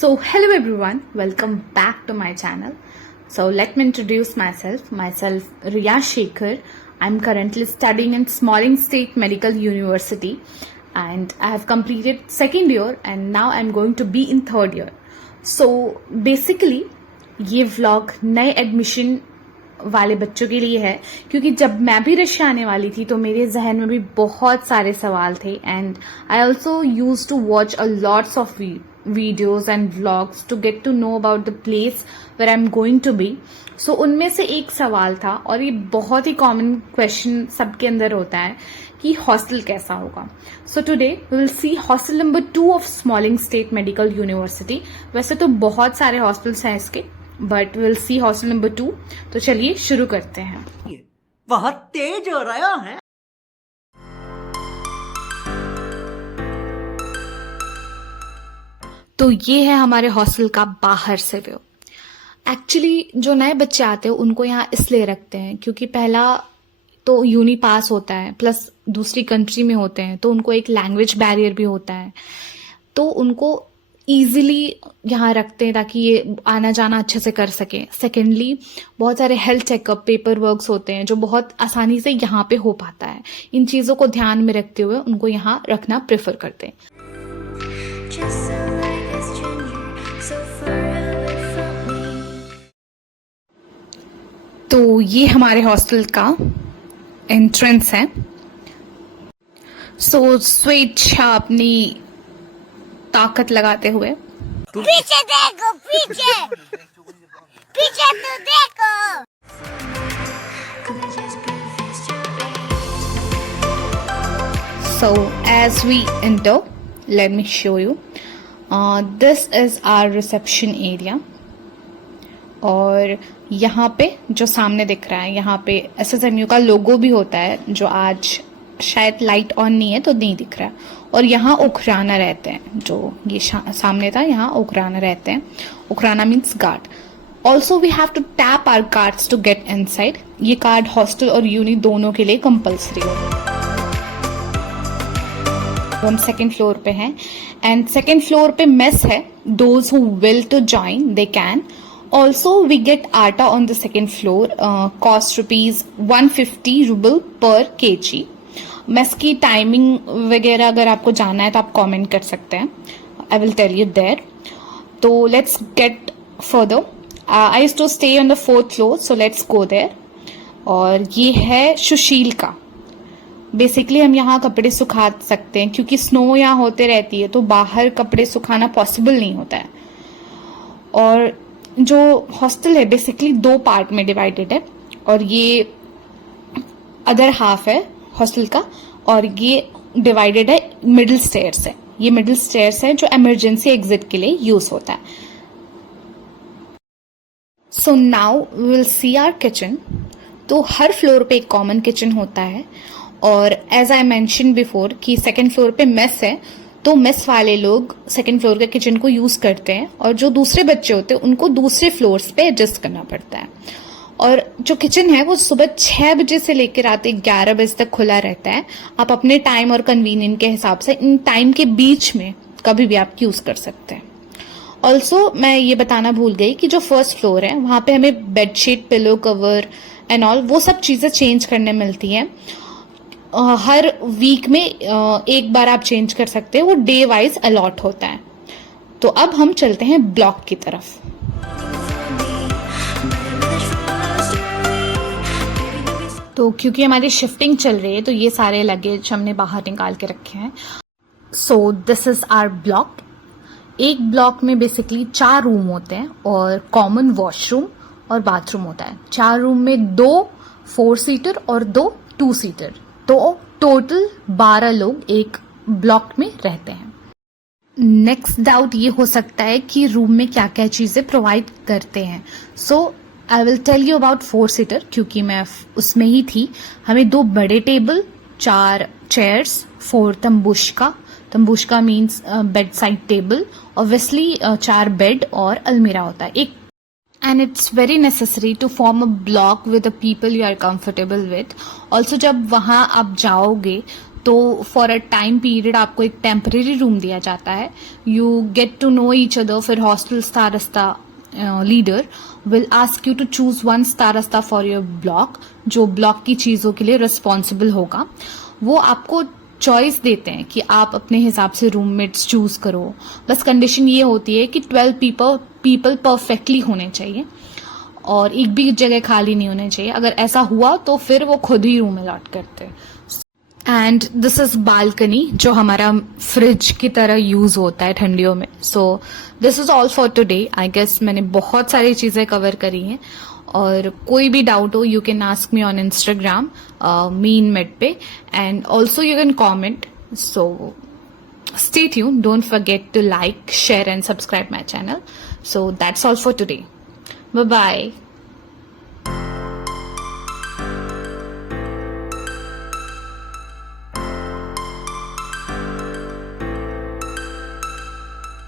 So hello everyone, welcome back to my channel. So let me introduce myself Riya Shekhar. I'm currently studying in Smalling State Medical University and I have completed second year and now I'm going to be in third year. So basically ये vlog नए admission वाले बच्चों के लिए है क्योंकि जब मैं भी रशिया आने वाली थी तो मेरे जहन में भी बहुत सारे सवाल थे and I also use to watch a lots of videos and vlogs to get to know about the place where I'm going to be. So उनमें से एक सवाल था और ये बहुत ही कॉमन क्वेश्चन सबके अंदर होता है कि हॉस्टल कैसा होगा. So today we will see hostel number 2 of Smolensk state medical university. वैसे तो बहुत सारे हॉस्टल्स हैं इसके but will see hostel number 2. तो चलिए शुरू करते हैं. बहुत तेज हो रहा है. तो ये है हमारे हॉस्टल का बाहर से व्यू. एक्चुअली जो नए बच्चे आते हैं उनको यहाँ इसलिए रखते हैं क्योंकि पहला तो यूनी पास होता है प्लस दूसरी कंट्री में होते हैं तो उनको एक लैंग्वेज बैरियर भी होता है तो उनको इजीली यहाँ रखते हैं ताकि ये आना जाना अच्छे से कर सके. सेकेंडली बहुत सारे हेल्थ चेकअप पेपर वर्क्स होते हैं जो बहुत आसानी से यहाँ पे हो पाता है. इन चीज़ों को ध्यान में रखते हुए उनको यहाँ रखना प्रेफर करते हैं. तो ये हमारे हॉस्टल का एंट्रेंस है. सो स्वेच्छा अपनी ताकत लगाते हुए पीछे देखो, पीछे पीछे तो देखो. So as we enter, let me show you. This is our reception area. और यहाँ पे जो सामने दिख रहा है यहाँ पे SSMU का लोगो भी होता है जो आज शायद लाइट ऑन नहीं है तो नहीं दिख रहा है. और यहाँ ओखराना रहते हैं जो ये सामने था. यहाँ ओखराना रहते हैं. ओखराना means guard. Also we have to tap our cards to get inside. ये कार्ड हॉस्टल और यूनी दोनों के लिए कंपल्सरी हो. हम सेकेंड फ्लोर पे हैं एंड सेकेंड फ्लोर पे मेस है. Those who will to join they can. Also, we get atta on the second floor. Cost rupees 150 ruble per kg. Mess की टाइमिंग वगैरह अगर आपको जानना है तो आप कमेंट कर सकते हैं. I will tell you there. तो let's get further. I used to stay on the 4th floor so let's go there. और ये है सुशील का. बेसिकली हम यहाँ कपड़े सुखा सकते हैं क्योंकि स्नो यहाँ होते रहती है तो बाहर कपड़े सुखाना पॉसिबल नहीं होता है. और जो हॉस्टल है बेसिकली 2 पार्ट में डिवाइडेड है और ये अदर हाफ है हॉस्टल का और ये डिवाइडेड है मिडिल स्टेयर से. ये मिडिल स्टेयर्स है जो इमरजेंसी एग्जिट के लिए यूज होता है. So now we will see our kitchen. तो हर फ्लोर पे एक कॉमन किचन होता है और एज आई मेंशन बिफोर कि सेकेंड फ्लोर पे मेस है तो मेस वाले लोग सेकेंड फ्लोर के किचन को यूज करते हैं और जो दूसरे बच्चे होते हैं उनको दूसरे फ्लोर्स पे एडजस्ट करना पड़ता है. और जो किचन है वो सुबह 6 बजे से लेकर रात 11 बजे तक खुला रहता है. आप अपने टाइम और कन्वीनियंट के हिसाब से इन टाइम के बीच में कभी भी आप यूज कर सकते हैं. ऑल्सो मैं ये बताना भूल गई कि जो फर्स्ट फ्लोर है वहां पे हमें bedsheet pillow cover and all वो सब चीजें चेंज करने मिलती हैं. हर वीक में एक बार आप चेंज कर सकते हैं. वो डे वाइज अलॉट होता है. तो अब हम चलते हैं ब्लॉक की तरफ. तो क्योंकि हमारी शिफ्टिंग चल रही है तो ये सारे लगेज हमने बाहर निकाल के रखे हैं. So this is our block. एक ब्लॉक में बेसिकली 4 रूम होते हैं और कॉमन वॉशरूम और बाथरूम होता है. 4 रूम में 2 4 सीटर और 2 2 सीटर. तो टोटल 12 लोग एक ब्लॉक में रहते हैं. नेक्स्ट डाउट ये हो सकता है कि रूम में क्या क्या चीजें प्रोवाइड करते हैं. So I will tell you about 4 seater क्योंकि मैं उसमें ही थी. हमें 2 बड़े टेबल, 4 चेयर्स, 4 तंबुश्का means bed side table, obviously 4 bed और अलमीरा होता है. एक and it's very necessary to form a block with the people you are comfortable with. Also जब वहाँ आप जाओगे तो फॉर अ टाइम पीरियड आपको एक टेम्परेरी रूम दिया जाता है. You get to know each other. फिर हॉस्टल स्टार रस्ता leader will ask you to choose one स्टार रस्ता फॉर योर ब्लॉक, जो ब्लॉक की चीजों के लिए रिस्पॉन्सिबल होगा. वो आपको चॉइस देते हैं कि आप अपने हिसाब से रूममेट्स चूज करो. बस कंडीशन ये होती है कि 12 पीपल परफेक्टली होने चाहिए और एक भी जगह खाली नहीं होने चाहिए. अगर ऐसा हुआ तो फिर वो खुद ही रूम अलॉट करते हैं. एंड दिस इज बालकनी, जो हमारा फ्रिज की तरह यूज होता है ठंडियों में. So this is all for today. I guess मैंने बहुत सारी चीजें कवर करी हैं, और कोई भी डाउट हो you can ask me on Instagram meanmed पे, and also you can comment. So stay tuned. Don't forget to like, share and subscribe my channel. So that's all for today. Bye bye.